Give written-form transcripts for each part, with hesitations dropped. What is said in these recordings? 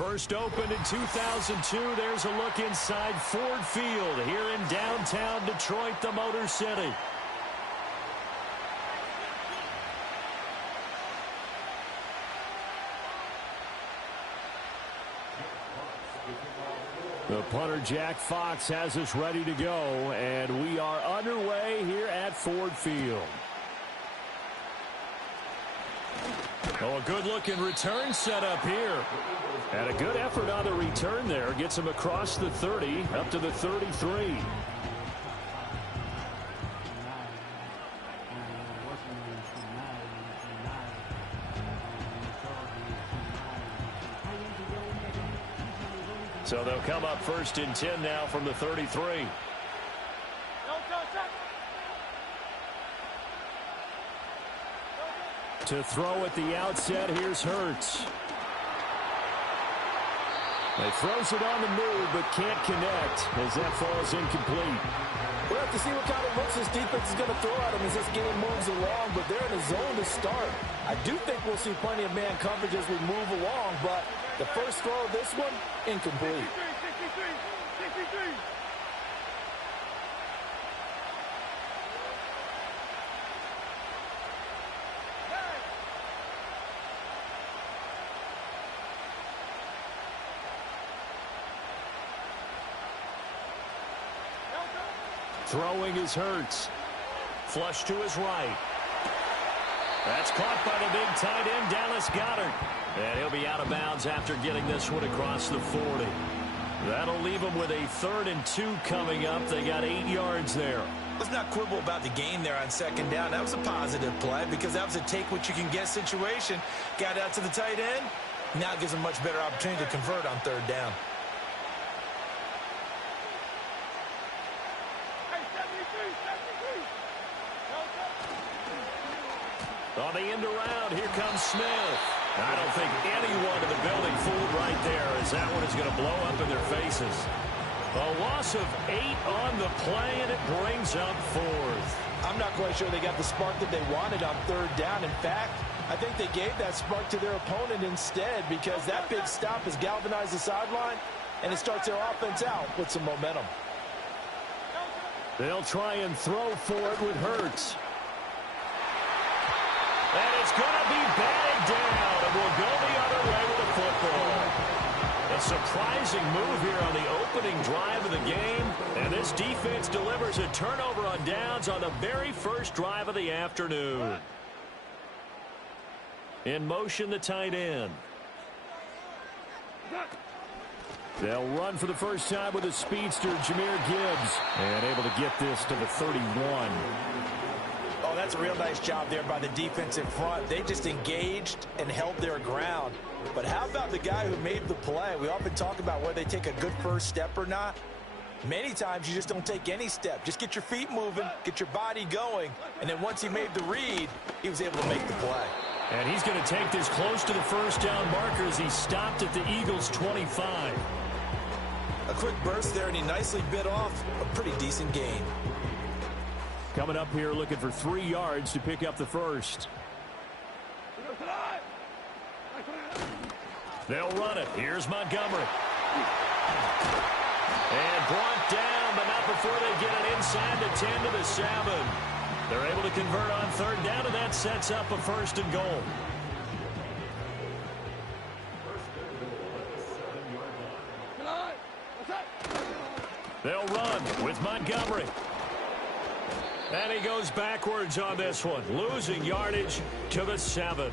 First opened in 2002. There's a look inside Ford Field here in downtown Detroit, the Motor City. The punter, Jack Fox, has us ready to go, and we are underway here at Ford Field. Oh, a good-looking return set up here. And a good effort on the return there. Gets him across the 30, up to the 33. So they'll come up first and 10 now from the 33. To throw at the outset, here's Hurts. He throws it on the move, but can't connect as that falls incomplete. We'll have to see what kind of looks this defense is going to throw at him as this game moves along, but they're in a zone to start. I do think we'll see plenty of man coverage as we move along, but the first throw of this one, incomplete. 63. Throwing is Hurts. Flush to his right. That's caught by the big tight end, Dallas Goedert. And he'll be out of bounds after getting this one across the 40. That'll leave them with a 3rd and 2 coming up. They got 8 yards there. Let's not quibble about the gain there on second down. That was a positive play because that was a take-what-you-can-get situation. Got out to the tight end. Now it gives them a much better opportunity to convert on 3rd down. On the end around, here comes Smith. I don't think anyone in the building fooled right there as that one is going to blow up in their faces. A loss of 8 on the play, and it brings up 4th. I'm not quite sure they got the spark that they wanted on 3rd down. In fact, I think they gave that spark to their opponent instead because that big stop has galvanized the sideline, and it starts their offense out with some momentum. They'll try and throw for it with Hurts. And it's going to be batted down, and we'll go the other way with the football. A surprising move here on the opening drive of the game, and this defense delivers a turnover on downs on the very first drive of the afternoon. In motion, the tight end. They'll run for the first time with a speedster, Jahmyr Gibbs, and able to get this to the 31. Oh, that's a real nice job there by the defense in front. They just engaged and held their ground. But how about the guy who made the play? We often talk about whether they take a good first step or not. Many times you just don't take any step. Just get your feet moving, get your body going, and then once he made the read, he was able to make the play. And he's going to take this close to the first down marker as he stopped at the Eagles' 25. A quick burst there, and he nicely bit off a pretty decent gain. Coming up here looking for 3 yards to pick up the first. They'll run it. Here's Montgomery. And brought down, but not before they get it inside the 10 to the 7. They're able to convert on 3rd down, and that sets up a 1st and goal. They'll run with Montgomery. And he goes backwards on this one, losing yardage to the 7.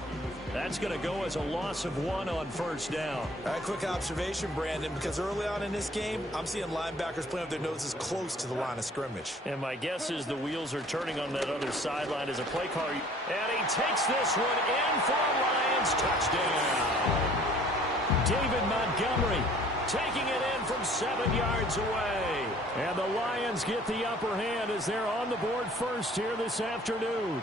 That's going to go as a loss of 1 on 1st down. All right, quick observation, Brandon, because early on in this game, I'm seeing linebackers playing with their noses close to the line of scrimmage. And my guess is the wheels are turning on that other sideline as a play call. And he takes this one in for a Lions touchdown. David Montgomery taking it in from 7 yards away. And the Lions get the upper hand as they're on the board first here this afternoon.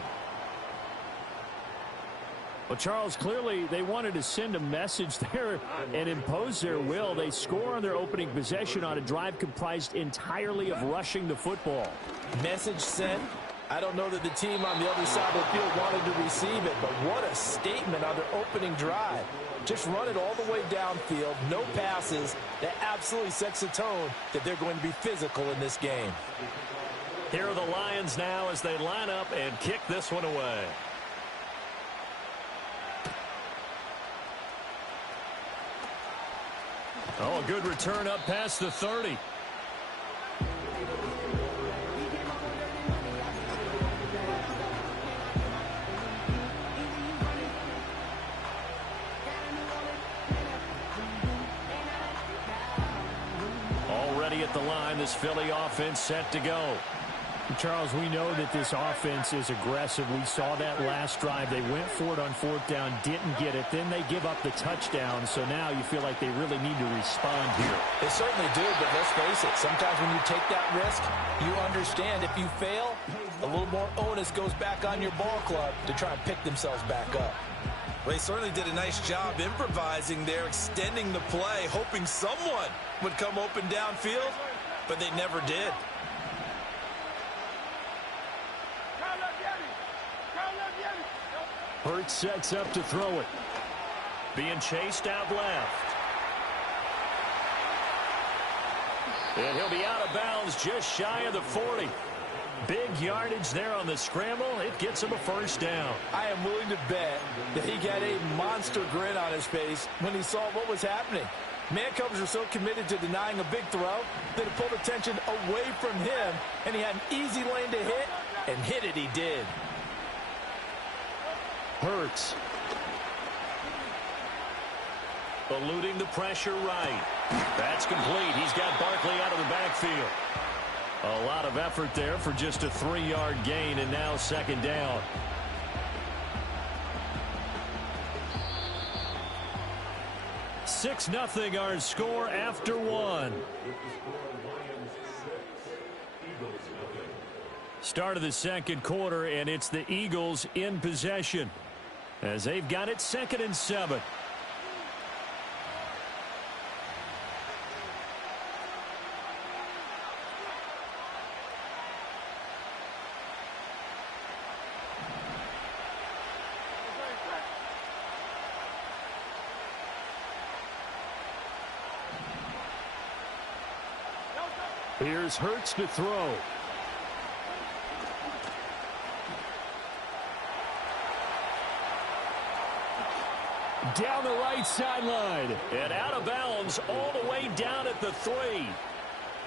Well, Charles, clearly they wanted to send a message there and impose their will. They score on their opening possession on a drive comprised entirely of rushing the football. Message sent. I don't know that the team on the other side of the field wanted to receive it, but what a statement on their opening drive. Just run it all the way downfield, no passes. That absolutely sets the tone that they're going to be physical in this game. Here are the Lions now as they line up and kick this one away. Oh, a good return up past the 30. Already at the line, this Philly offense set to go. Charles, we know that this offense is aggressive. We saw that last drive. They went for it on fourth down, didn't get it. Then they give up the touchdown. So now you feel like they really need to respond here. They certainly do, but let's face it. Sometimes when you take that risk, you understand if you fail, a little more onus goes back on your ball club to try and pick themselves back up. Well, they certainly did a nice job improvising there, extending the play, hoping someone would come open downfield, but they never did. Hurts sets up to throw it. Being chased out left. And he'll be out of bounds just shy of the 40. Big yardage there on the scramble. It gets him a first down. I am willing to bet that he got a monster grin on his face when he saw what was happening. Man coverage are so committed to denying a big throw that it pulled attention away from him, and he had an easy lane to hit, and hit it he did. Hurts. Eluding the pressure right. That's complete. He's got Barkley out of the backfield. A lot of effort there for just a 3-yard gain, and now second down. Six nothing our score after one. Start of the second quarter, and it's the Eagles in possession as they've got it 2nd and 7. Here's Hurts to throw. Down the right sideline. And out of bounds all the way down at the 3.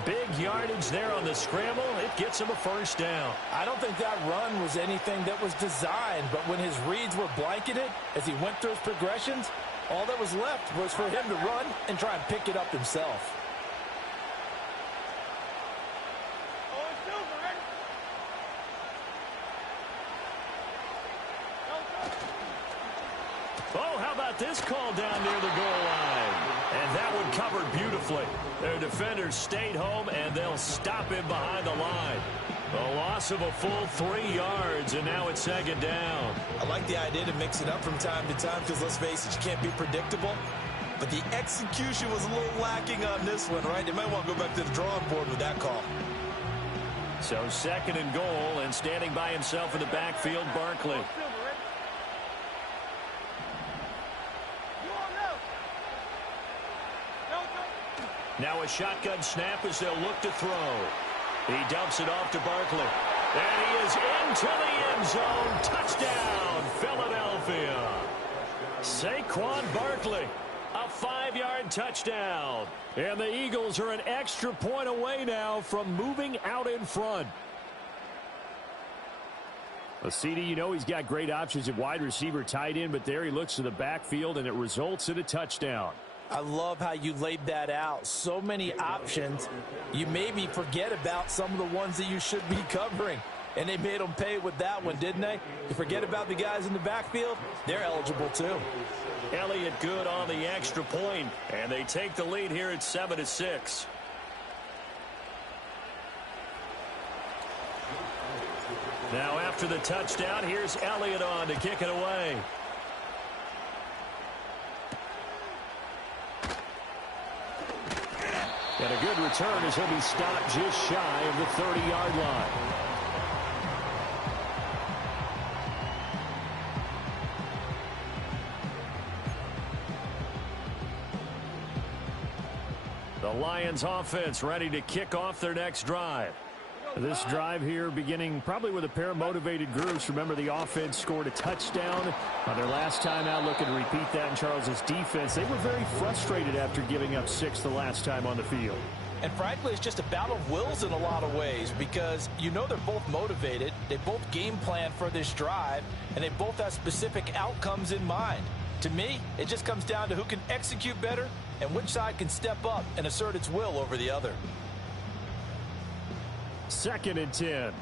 Big yardage there on the scramble. It gets him a first down. I don't think that run was anything that was designed, but when his reads were blanketed as he went through his progressions, all that was left was for him to run and try and pick it up himself. Oh, how about this call down near the goal line? And that one covered beautifully. Their defenders stayed home, and they'll stop him behind the line. A loss of a full 3 yards, and now it's second down. I like the idea to mix it up from time to time because, let's face it, you can't be predictable. But the execution was a little lacking on this one, right? They might want to go back to the drawing board with that call. So 2nd and goal, and standing by himself in the backfield, Barkley. Now a shotgun snap as they'll look to throw. He dumps it off to Barkley. And he is into the end zone. Touchdown, Philadelphia. Saquon Barkley, a 5-yard touchdown. And the Eagles are an extra point away now from moving out in front. Well, CD, you know he's got great options at wide receiver, tight end, but there he looks to the backfield, and it results in a touchdown. I love how you laid that out. So many options. You maybe forget about some of the ones that you should be covering. And they made them pay with that one, didn't they? You forget about the guys in the backfield, they're eligible too. Elliott good on the extra point, and they take the lead here at 7-6. Now after the touchdown, here's Elliott on to kick it away. And a good return as he'll be stopped just shy of the 30-yard line. Lions offense ready to kick off their next drive. This drive here beginning probably with a pair of motivated groups. Remember, the offense scored a touchdown on their last time out, looking to repeat that in Charles's defense. They were very frustrated after giving up 6 the last time on the field. And frankly, it's just a battle of wills in a lot of ways because you know they're both motivated. They both game plan for this drive, and they both have specific outcomes in mind. To me, it just comes down to who can execute better and which side can step up and assert its will over the other. 2nd and 10.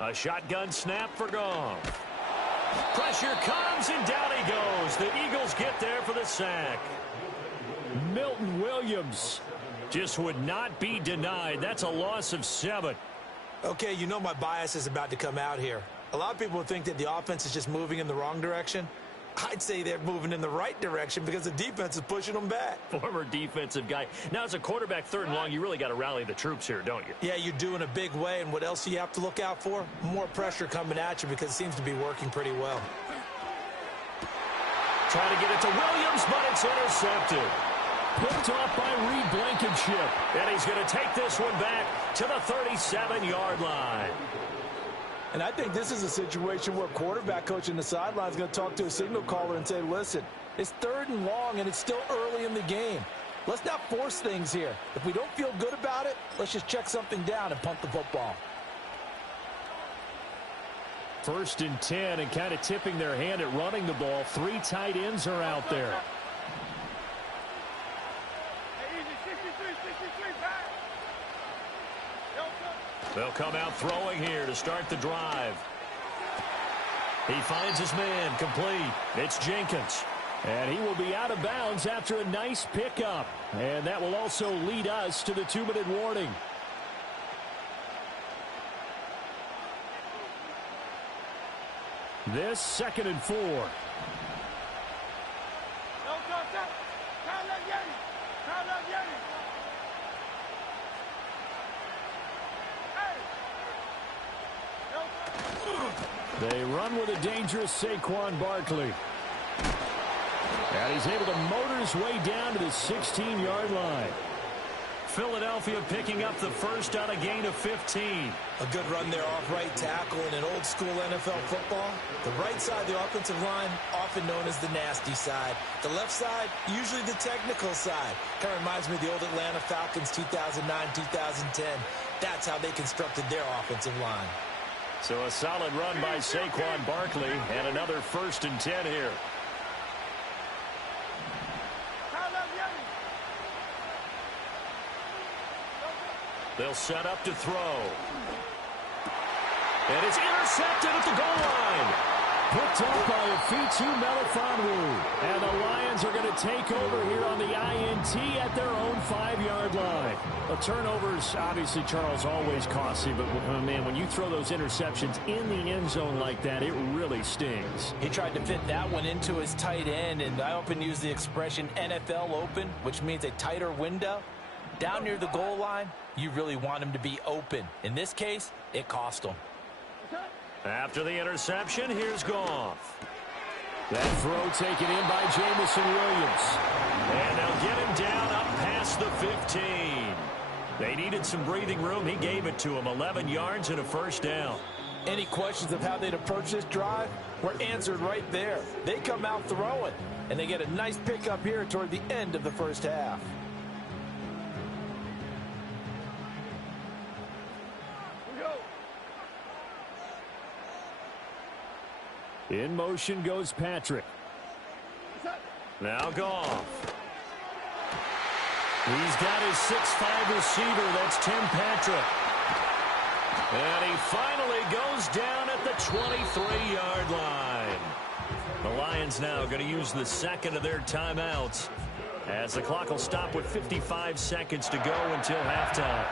A shotgun snap for Goff. Pressure comes, and down he goes. The Eagles get there for the sack. Milton Williams Just would not be denied. That's a loss of 7. Okay, you know my bias is about to come out here. A lot of people think that the offense is just moving in the wrong direction. I'd say they're moving in the right direction because the defense is pushing them back. Former defensive guy. Now, as a quarterback, 3rd and long, you really got to rally the troops here, don't you? Yeah, you do in a big way. And what else do you have to look out for? More pressure coming at you because it seems to be working pretty well. Trying to get it to Williams, but it's intercepted. picked off by Reed Blankenship. And he's going to take this one back to the 37-yard line. And I think this is a situation where quarterback coach in the sideline is going to talk to a signal caller and say, listen, it's 3rd and long and it's still early in the game. Let's not force things here. If we don't feel good about it, let's just check something down and punt the football. 1st and 10, and kind of tipping their hand at running the ball. 3 tight ends are out there. They'll come out throwing here to start the drive. He finds his man, complete. It's Jenkins. And he will be out of bounds after a nice pickup. And that will also lead us to the 2-minute warning. This 2nd and 4. They run with a dangerous Saquon Barkley. And he's able to motor his way down to the 16-yard line. Philadelphia picking up the first on a gain of 15. A good run there off right tackle in an old-school NFL football. The right side of the offensive line, often known as the nasty side. The left side, usually the technical side. Kind of reminds me of the old Atlanta Falcons 2009-2010. That's how they constructed their offensive line. So a solid run by Saquon Barkley, and another 1st and 10 here. They'll set up to throw. And it's intercepted at the goal line. Picked up by Afitu Melifonwu. And the Lions are going to take over here on the INT at their own 5-yard line. A turnover's obviously, Charles, always costly. But, man, when you throw those interceptions in the end zone like that, it really stings. He tried to fit that one into his tight end, and I often use the expression NFL open, which means a tighter window. Down near the goal line, you really want him to be open. In this case, it cost him. After the interception, here's Goff. That throw taken in by Jamison Williams. And they'll get him down up past the 15. They needed some breathing room. He gave it to him. 11 yards and a 1st down. Any questions of how they'd approach this drive were answered right there. They come out throwing, and they get a nice pickup here toward the end of the first half. In motion goes Patrick. Now Goff. He's got his 6'5" receiver. That's Tim Patrick. And he finally goes down at the 23-yard line. The Lions now going to use the 2nd of their timeouts, as the clock will stop with 55 seconds to go until halftime.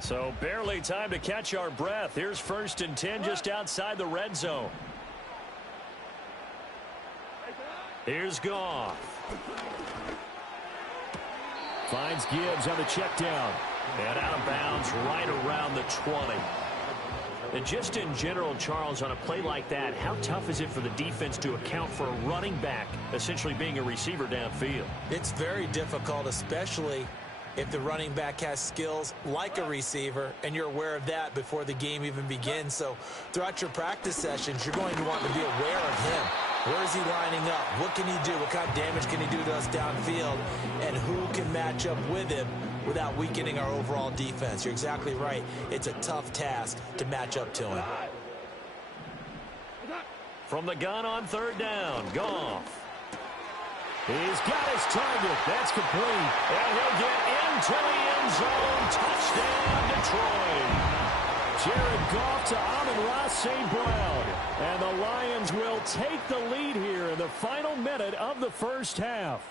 So barely time to catch our breath. Here's 1st and 10 just outside the red zone. Here's Goff. Finds Gibbs on the check down. And out of bounds right around the 20. And just in general, Charles, on a play like that, how tough is it for the defense to account for a running back essentially being a receiver downfield? It's very difficult, especially if the running back has skills like a receiver, and you're aware of that before the game even begins. So throughout your practice sessions, you're going to want to be aware of him. Where is he lining up? What can he do? What kind of damage can he do to us downfield? And who can match up with him without weakening our overall defense? You're exactly right. It's a tough task to match up to him. From the gun on third down, Goff. He's got his target. That's complete. And he'll get into the end zone. Touchdown, Detroit. Jared Goff to Amon-Ra St. Brown. And the Lions will take the lead here in the final minute of the first half.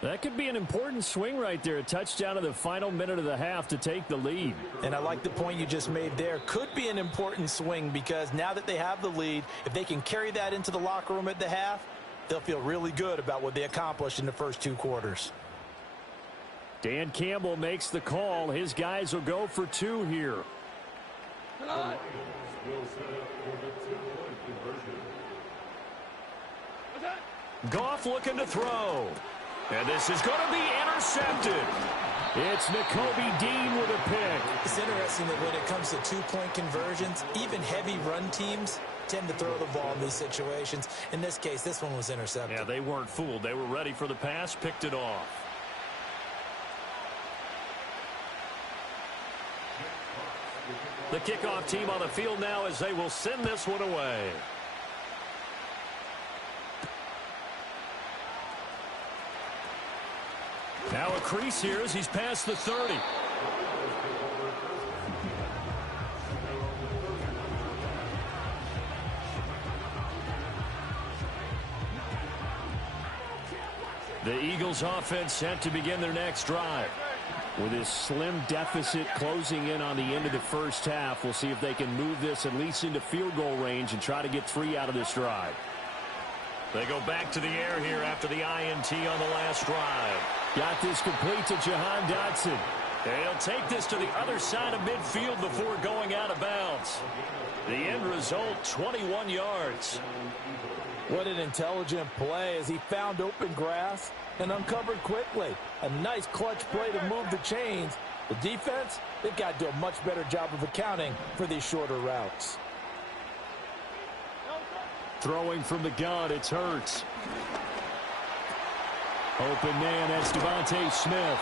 That could be an important swing right there. A touchdown in the final minute of the half to take the lead. And I like the point you just made there. Could be an important swing because now that they have the lead, if they can carry that into the locker room at the half, they'll feel really good about what they accomplished in the first 2 quarters. Dan Campbell makes the call. His guys will go for 2 here. Goff looking to throw. And this is going to be intercepted. It's Nakobe Dean with a pick. It's interesting that when it comes to 2-point conversions, even heavy run teams tend to throw the ball in these situations. In this case, this one was intercepted. Yeah, they weren't fooled. They were ready for the pass, picked it off. The kickoff team on the field now as they will send this one away. Now a crease here as he's past the 30. The Eagles offense set to begin their next drive. With this slim deficit closing in on the end of the first half, we'll see if they can move this at least into field goal range and try to get 3 out of this drive. They go back to the air here after the INT on the last drive. Got this complete to Jahan Dotson. They'll take this to the other side of midfield before going out of bounds. The end result, 21 yards. What an intelligent play as he found open grass and uncovered quickly. A nice clutch play to move the chains. The defense, they've got to do a much better job of accounting for these shorter routes. Throwing from the gun, it's Hurts. Open man, that's Devontae Smith.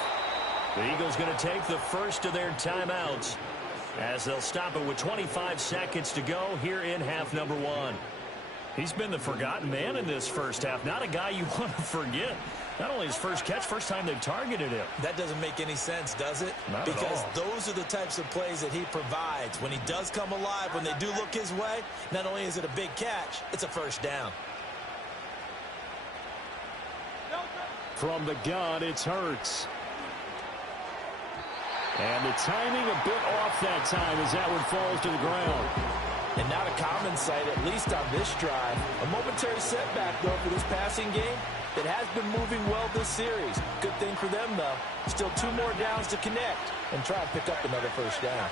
The Eagles going to take the first of their timeouts as they'll stop it with 25 seconds to go here in half number 1. He's been the forgotten man in this first half. Not a guy you want to forget. Not only his first catch, first time they've targeted him. That doesn't make any sense, does it? Not because at all. Those are the types of plays that he provides. When he does come alive, when they do look his way, not only is it a big catch, it's a first down. From the gun, it's Hurts. And the timing a bit off that time as that one falls to the ground. And not a common sight, at least on this drive. A momentary setback, though, for this passing game that has been moving well this series. Good thing for them, though. Still 2 more downs to connect and try and pick up another first down.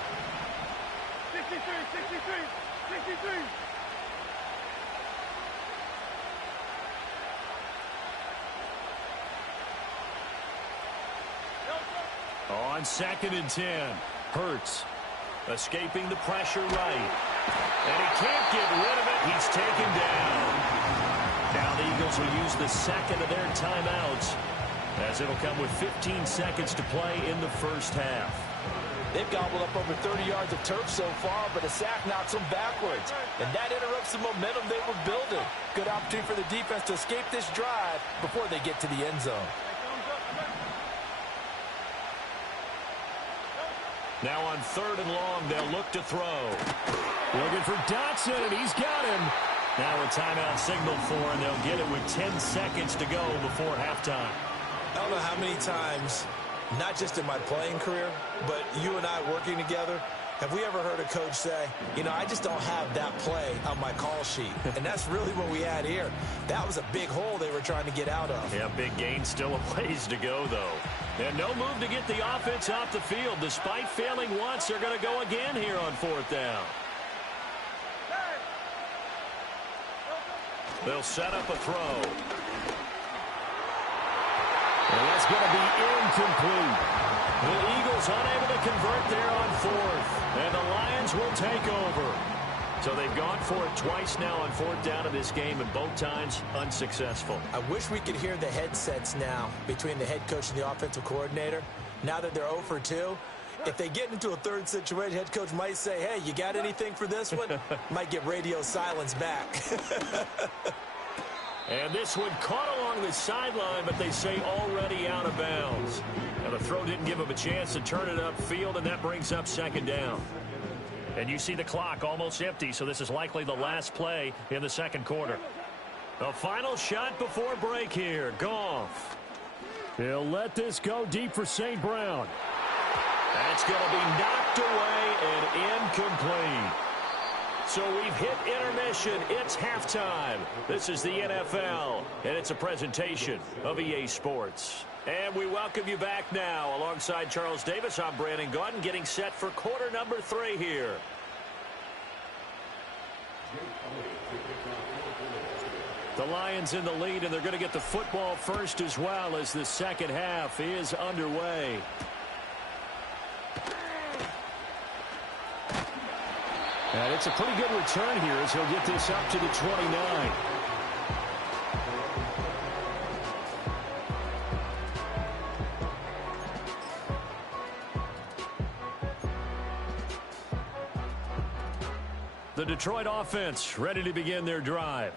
63, 63, 63. On 2nd and 10, Hurts escaping the pressure right. And he can't get rid of it. He's taken down. Now the Eagles will use the second of their timeouts as it'll come with 15 seconds to play in the first half. They've gobbled up over 30 yards of turf so far, but a sack knocks them backwards. And that interrupts the momentum they were building. Good opportunity for the defense to escape this drive before they get to the end zone. Now on 3rd and long, they'll look to throw. Looking for Dotson, and he's got him. Now a timeout signal for, and they'll get it with 10 seconds to go before halftime. I don't know how many times, not just in my playing career, but you and I working together, have we ever heard a coach say, you know, I just don't have that play on my call sheet. And that's really what we had here. That was a big hole they were trying to get out of. Yeah, big gain, still a ways to go, though. And no move to get the offense off the field. Despite failing once, they're going to go again here on 4th down. They'll set up a throw. And that's going to be incomplete. The Eagles unable to convert there on 4th. And the Lions will take over. So they've gone for it twice now on 4th down in this game, and both times unsuccessful. I wish we could hear the headsets now between the head coach and the offensive coordinator. Now that they're 0 for 2, if they get into a third situation, head coach might say, hey, you got anything for this one? Might get radio silence back. And this one caught along the sideline, but they say already out of bounds. Now the throw didn't give him a chance to turn it upfield, and that brings up 2nd down. And you see the clock almost empty, so this is likely the last play in the 2nd quarter. The final shot before break here. Goff. He'll let this go deep for St. Brown. That's going to be knocked away and incomplete. So we've hit intermission. It's halftime. This is the NFL, and it's a presentation of EA Sports. And we welcome you back now. Alongside Charles Davis, I'm Brandon Gaudin, getting set for quarter number 3 here. The Lions in the lead, and they're going to get the football first as well as the second half is underway. And it's a pretty good return here as he'll get this up to the 29. The Detroit offense ready to begin their drive.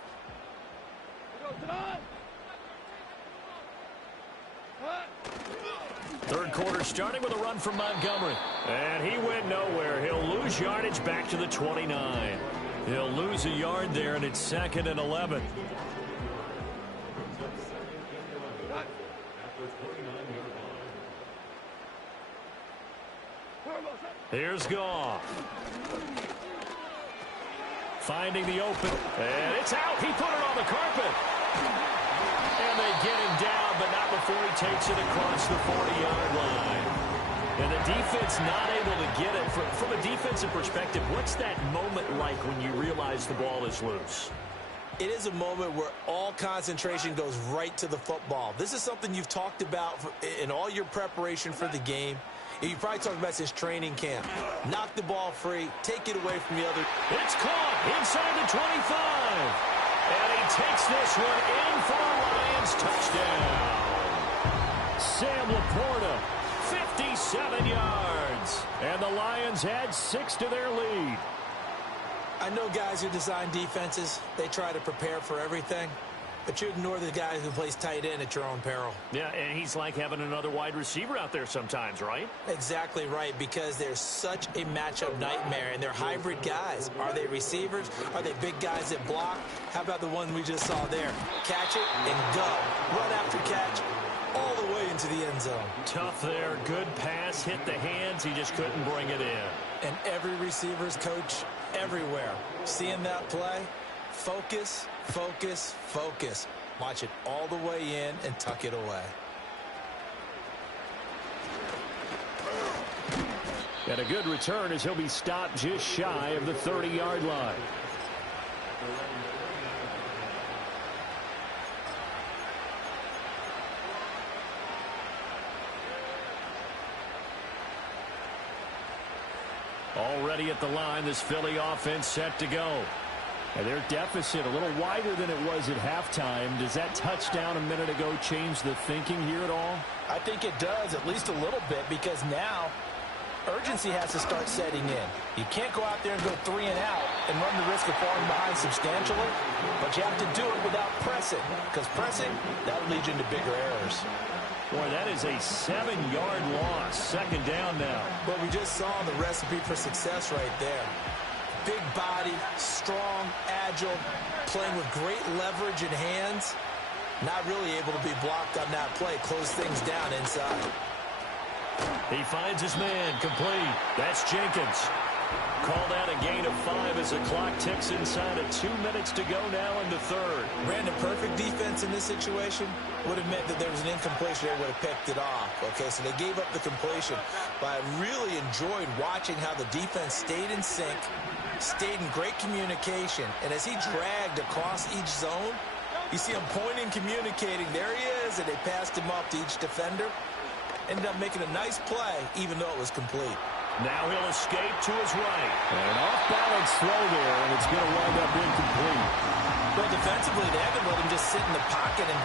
Third quarter starting with a run from Montgomery. And he went nowhere. He'll lose yardage back to the 29. He'll lose a yard there, and it's 2nd and 11. Here's Goff. Finding the open. And it's out. He put it on the carpet. And they get him down, but not before he takes it across the 40-yard line. And the defense not able to get it. From a defensive perspective, what's that moment like when you realize the ball is loose? It is a moment where all concentration goes right to the football. This is something you've talked about in all your preparation for the game. You probably talked about since training camp. Knock the ball free, take it away from the other. It's caught inside the 25. And he takes this one in for a Lions touchdown. Sam Laporta, 57 yards. And the Lions add 6 to their lead. I know guys who design defenses, they try to prepare for everything. But you ignore the guy who plays tight end at your own peril. Yeah, and he's like having another wide receiver out there sometimes, right? Exactly right, because they're such a matchup nightmare, and they're hybrid guys. Are they receivers? Are they big guys that block? How about the one we just saw there? Catch it and go. Run after catch all the way into the end zone. Tough there. Good pass. Hit the hands. He just couldn't bring it in. And every receiver's coach everywhere. Seeing that play? Focus, focus, focus. Watch it all the way in and tuck it away. And a good return as he'll be stopped just shy of the 30-yard line. Already at the line, this Philly offense set to go. And their deficit a little wider than it was at halftime. Does that touchdown a minute ago change the thinking here at all? I think it does, at least a little bit, because now urgency has to start setting in. You can't go out there and go 3 and out and run the risk of falling behind substantially, but you have to do it without pressing, because pressing, that'll lead you into bigger errors. Boy, that is a 7-yard loss. Second down now. Well, we just saw the recipe for success right there. Big body, strong, agile, playing with great leverage in hands. Not really able to be blocked on that play. Close things down inside. He finds his man complete. That's Jenkins. Call that a gain of 5 as the clock ticks inside of 2 minutes to go now in the third. Brandon, perfect defense in this situation would have meant that there was an incompletion. They would have picked it off. Okay, so they gave up the completion. But I really enjoyed watching how the defense stayed in sync, stayed in great communication. And as he dragged across each zone, you see him pointing, communicating. There he is, and they passed him off to each defender. Ended up making a nice play, even though it was complete. Now he'll escape to his right. An off-balance throw there, and it's going to wind up incomplete. Well, defensively, they haven't let him just sit in the pocket and get